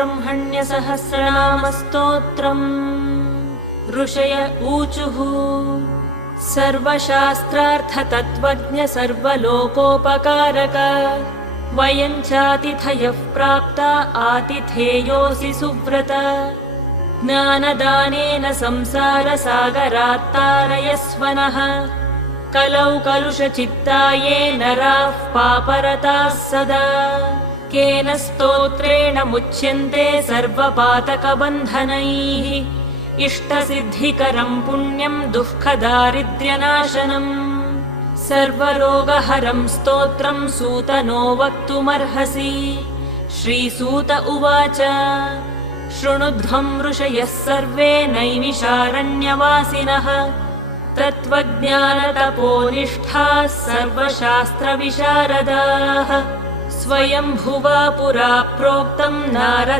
ब्रह्मण्यसहस्रनामस्तोत्रम्। ऋषय ऊचुः सर्वशास्त्रार्थतत्त्वज्ञ सर्वलोकोपकारक वयं चातिथयः प्राप्ता आतिथेयोऽसि सुव्रत। ज्ञानदानेन संसारसागरात्तारयस्व नः कलौ कलुषचित्ताये नराः पापरताः सदा। केन स्तोत्रेण मुच्यन्ते सर्वपातकबन्धनैः इष्टसिद्धिकरं पुण्यं दुःखदारिद्र्यनाशनम्। सर्वरोगहरं स्तोत्रं सूतनो वक्तुमर्हसि। श्रीसूत उवाच शृणुध्वं ऋषयः सर्वे नैमिषारण्यवासिनः तत्त्वज्ञानतपोनिष्ठाः सर्वशास्त्रविशारदाः। स्वयंभुवा पुरा प्रोक्तं नारदेन